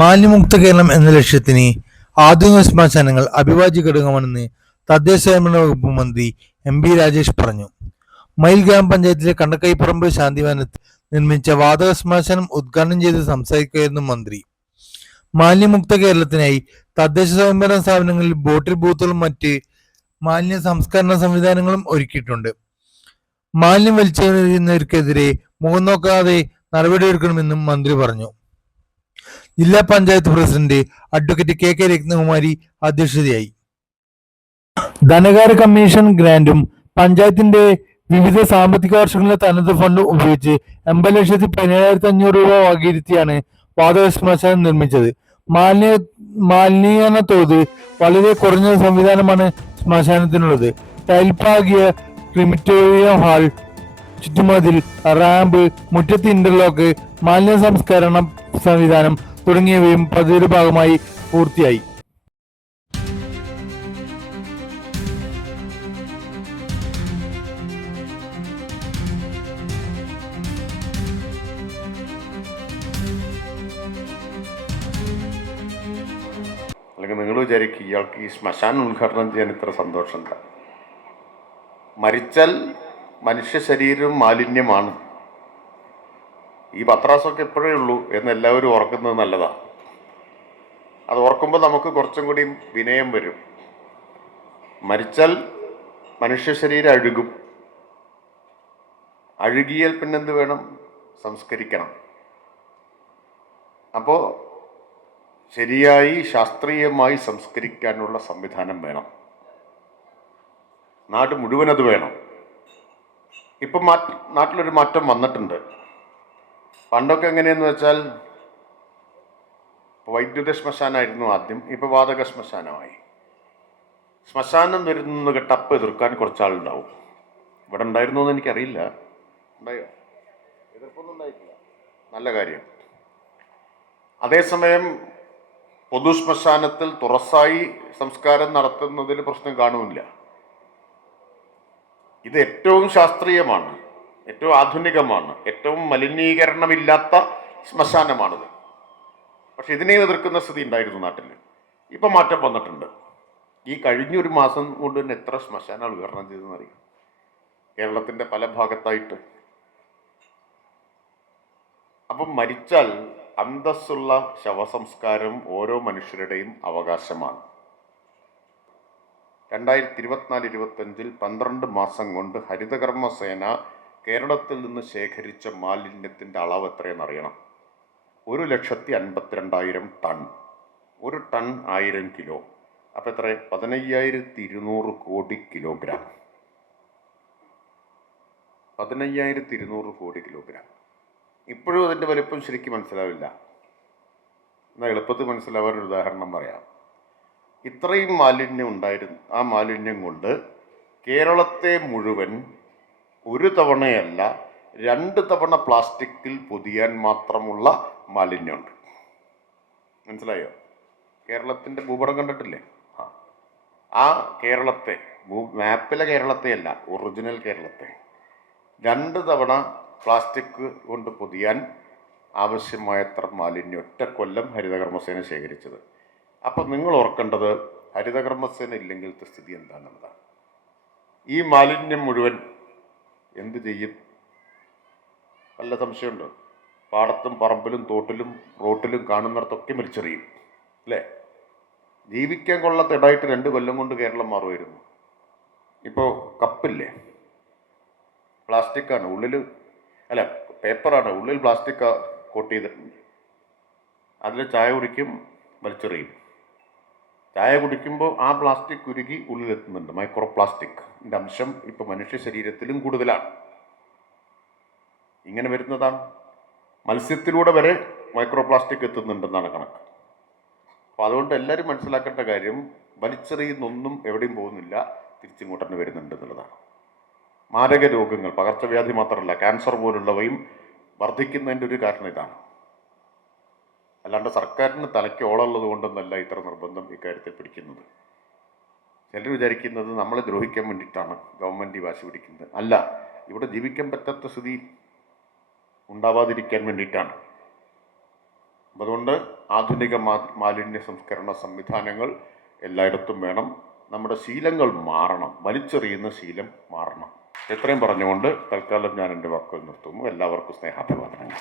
മാലിന്യമുക്ത കേരളം എന്ന ലക്ഷ്യത്തിന് ആധുനിക ശ്മശാനങ്ങൾ അഭിവാജ്യ ഘടകമാണെന്ന് തദ്ദേശ സ്വയംഭരണ വകുപ്പ് മന്ത്രി എം ബി രാജേഷ് പറഞ്ഞു. മയിൽ ഗ്രാമപഞ്ചായത്തിലെ കണ്ടക്കൈപ്പറമ്പ് ശാന്തിവനത്ത് നിർമ്മിച്ച വാതക ശ്മശാനം ഉദ്ഘാടനം ചെയ്ത് സംസാരിക്കുകയായിരുന്നു മന്ത്രി. മാലിന്യമുക്ത കേരളത്തിനായി തദ്ദേശ സ്വയംഭരണ സ്ഥാപനങ്ങളിൽ ബോട്ടിൽ ബൂത്തുകളും മറ്റ് മാലിന്യ സംസ്കരണ സംവിധാനങ്ങളും ഒരുക്കിയിട്ടുണ്ട്. മാലിന്യം വലിച്ചെറിയുന്നവർക്കെതിരെ മുഖം നോക്കാതെ നടപടിയെടുക്കണമെന്നും മന്ത്രി പറഞ്ഞു. ജില്ലാ panchayat president advocate K K Ratnakumari അധ്യക്ഷതയായി. ധനകാര്യ കമ്മീഷൻ ഗ്രാന്റും പഞ്ചായത്തിന്റെ വിവിധ സാമ്പത്തിക വർഷങ്ങളിലെ തനത് ഫണ്ടും ഉപയോഗിച്ച് എൺപത് ലക്ഷത്തി പതിനേഴായിരത്തി അഞ്ഞൂറ് രൂപ വകയിരുത്തിയാണ് വാതക ശ്മശാനം നിർമ്മിച്ചത്. മാലിന്യ മാലിന്യീകരണ തോത് വളരെ കുറഞ്ഞ സംവിധാനമാണ് ശ്മശാനത്തിനുള്ളത്. ടൈൽപ്പാകിയ ക്രിമിറ്റോറിയം ഹാൾ ചുറ്റുമതിൽ റാമ്പ് മുറ്റത്ത് ഇന്റർലോക്ക് മാലിന്യ സംസ്കരണ സംവിധാനം തുടങ്ങിയവയും പദ്ധതിയുടെ ഭാഗമായി പൂർത്തിയായി. അല്ലെങ്കിൽ നിങ്ങൾ വിചാരിക്കും ഇയാൾക്ക് ഈ ശ്മശാനം ഉദ്ഘാടനം ചെയ്യാൻ ഇത്ര സന്തോഷം എന്താ മരിച്ചാൽ മനുഷ്യ ശരീരം മാലിന്യമാണ്. ഈ പത്രാസൊക്കെ എപ്പോഴേ ഉള്ളൂ എന്ന് എല്ലാവരും ഓർക്കുന്നത് നല്ലതാണ് അത് ഓർക്കുമ്പോൾ നമുക്ക് കുറച്ചും കൂടി വിനയം വരും. മരിച്ചാൽ മനുഷ്യ ശരീരം അഴുകും. അഴുകിയാൽ പിന്നെന്ത് വേണം? സംസ്കരിക്കണം. അപ്പോൾ ശരിയായി ശാസ്ത്രീയമായി സംസ്കരിക്കാനുള്ള സംവിധാനം വേണം. നാട് മുഴുവൻ അത് വേണം. ഇപ്പം മാറ്റ നാട്ടിലൊരു മാറ്റം വന്നിട്ടുണ്ട്. പണ്ടൊക്കെ എങ്ങനെയെന്ന് വെച്ചാൽ വൈദ്യുത ശ്മശാനമായിരുന്നു ആദ്യം ഇപ്പോൾ വാതക ശ്മശാനമായി. ശ്മശാനം വരുന്ന ടപ്പ് എതിർക്കാൻ കുറച്ചാളുണ്ടാവും. ഇവിടെ ഉണ്ടായിരുന്നോ എന്ന് എനിക്കറിയില്ല. ഉണ്ടായോ? എതിർപ്പൊന്നും ഉണ്ടായിട്ടില്ല. നല്ല കാര്യം. അതേസമയം പൊതു ശ്മശാനത്തിൽ തുറസായി സംസ്കാരം നടത്തുന്നതിൽ പ്രശ്നം കാണുമില്ല. ഇത് ഏറ്റവും ശാസ്ത്രീയമാണ് ഏറ്റവും ആധുനികമാണ് ഏറ്റവും മലിനീകരണമില്ലാത്ത ശ്മശാനമാണിത്. പക്ഷെ ഇതിനെ എതിർക്കുന്ന സ്ഥിതി ഉണ്ടായിരുന്നു നാട്ടിൽ. ഇപ്പം മാറ്റം വന്നിട്ടുണ്ട്. ഈ കഴിഞ്ഞൊരു മാസം കൊണ്ട് തന്നെ എത്ര ശ്മശാനങ്ങൾ വിതരണം ചെയ്തെന്ന് അറിയാം കേരളത്തിന്റെ പല ഭാഗത്തായിട്ട്. അപ്പം മരിച്ചാൽ അന്തസ്സുള്ള ശവസംസ്കാരം ഓരോ മനുഷ്യരുടെയും അവകാശമാണ്. രണ്ടായിരത്തി ഇരുപത്തിനാല് ഇരുപത്തഞ്ചിൽ പന്ത്രണ്ട് മാസം കൊണ്ട് ഹരിതകർമ്മ സേന കേരളത്തിൽ നിന്ന് ശേഖരിച്ച മാലിന്യത്തിന്റെ അളവ് എത്രയെന്ന് അറിയണം ഒരു ലക്ഷത്തി അൻപത്തിരണ്ടായിരം ടൺ. ഒരു ടൺ ആയിരം കിലോ. അപ്പം എത്ര? പതിനയ്യായിരത്തി ഇരുന്നൂറ് കോടി കിലോഗ്രാം. പതിനയ്യായിരത്തി ഇരുന്നൂറ് കോടി കിലോഗ്രാം. ഇപ്പോഴും അതിന്റെ വലിപ്പം ശരിക്കും മനസ്സിലാവില്ല. എന്നാൽ എളുപ്പത്തിൽ മനസ്സിലാവാൻ ഒരു ഉദാഹരണം പറയാം. ഇത്രയും മാലിന്യം ഉണ്ടായിരുന്നു. ആ മാലിന്യം കൊണ്ട് കേരളത്തെ മുഴുവൻ ഒരു തവണയല്ല രണ്ട് തവണ പ്ലാസ്റ്റിക്കിൽ പൊതിയാൻ മാത്രമുള്ള മാലിന്യമുണ്ട്. മനസ്സിലായോ? കേരളത്തിന്റെ ഭൂപടം കണ്ടിട്ടില്ലേ? ആ. ആ കേരളത്തെ ഭൂ മാപ്പിലെ കേരളത്തെയല്ല ഒറിജിനൽ കേരളത്തെ. രണ്ട് തവണ പ്ലാസ്റ്റിക് കൊണ്ട് പൊതിയാൻ ആവശ്യമായത്ര മാലിന്യം ഒറ്റ കൊല്ലം ഹരിതകർമ്മസേന ശേഖരിച്ചത്. അപ്പം നിങ്ങൾ ഓർക്കേണ്ടത് ഹരിതകർമ്മസേന ഇല്ലെങ്കിലത്തെ സ്ഥിതി എന്താണെന്നതാണ് ഈ മാലിന്യം മുഴുവൻ എന്ത് ചെയ്യും? വല്ല സംശയമുണ്ട്? പാടത്തും പറമ്പിലും തോട്ടിലും റോട്ടിലും കാണുന്നിടത്തൊക്കെ മരിച്ചെറിയും അല്ലേ? ജീവിക്കാൻ കൊള്ളത്തിടായിട്ട് രണ്ട് കൊല്ലം കൊണ്ട് കേരളം മാറുമായിരുന്നു. ഇപ്പോൾ കപ്പില്ലേ? പ്ലാസ്റ്റിക്കാണ്. ഉള്ളിൽ അല്ല പേപ്പറാണ്. ഉള്ളിൽ പ്ലാസ്റ്റിക് കോട്ട് ചെയ്തിട്ടുണ്ട്. അതിൽ ചായ കുടിക്കും വലിച്ചെറിയും ചായ കുടിക്കുമ്പോൾ ആ പ്ലാസ്റ്റിക് ഉരുകി ഉള്ളിലെത്തുന്നുണ്ട്. മൈക്രോ പ്ലാസ്റ്റിക്കിന്റെ അംശം ഇപ്പോൾ മനുഷ്യ ശരീരത്തിലും കൂടുതലാണ്. ഇങ്ങനെ വരുന്നതാണ്. മത്സ്യത്തിലൂടെ വരെ മൈക്രോ പ്ലാസ്റ്റിക് എത്തുന്നുണ്ടെന്നാണ് കണക്ക്. അപ്പോൾ അതുകൊണ്ട് എല്ലാവരും മനസ്സിലാക്കേണ്ട കാര്യം വലിച്ചെറിയുന്നൊന്നും എവിടെയും പോകുന്നില്ല തിരിച്ചിങ്ങോട്ട് തന്നെ വരുന്നുണ്ട് എന്നുള്ളതാണ്. മാരക രോഗങ്ങൾ പകർച്ചവ്യാധി മാത്രമല്ല ക്യാൻസർ പോലുള്ളവയും വർദ്ധിക്കുന്നതിന്റെ ഒരു കാരണം ഇതാണ്. അല്ലാണ്ട് സർക്കാരിന് തലയ്ക്ക് ഓളുള്ളത് കൊണ്ടൊന്നല്ല ഇത്ര നിർബന്ധം ഇക്കാര്യത്തിൽ പിടിക്കുന്നത്. ചിലർ വിചാരിക്കുന്നത് നമ്മളെ ദ്രോഹിക്കാൻ വേണ്ടിയിട്ടാണ് ഗവൺമെന്റ് വാശി പിടിക്കുന്നത്. അല്ല ഇവിടെ ജീവിക്കാൻ പറ്റാത്ത സ്ഥിതി ഉണ്ടാവാതിരിക്കാൻ വേണ്ടിയിട്ടാണ്. അതുകൊണ്ട് ആധുനിക മാലിന്യ സംസ്കരണ സംവിധാനങ്ങൾ എല്ലായിടത്തും വേണം. നമ്മുടെ ശീലങ്ങൾ മാറണം. വലിച്ചെറിയുന്ന ശീലം മാറണം. ഇത്രയും പറഞ്ഞുകൊണ്ട് തൽക്കാലം ഞാൻ എന്റെ വാക്കുകൾ നിർത്തുന്നു. എല്ലാവർക്കും സ്നേഹാഭിവാദനങ്ങൾ.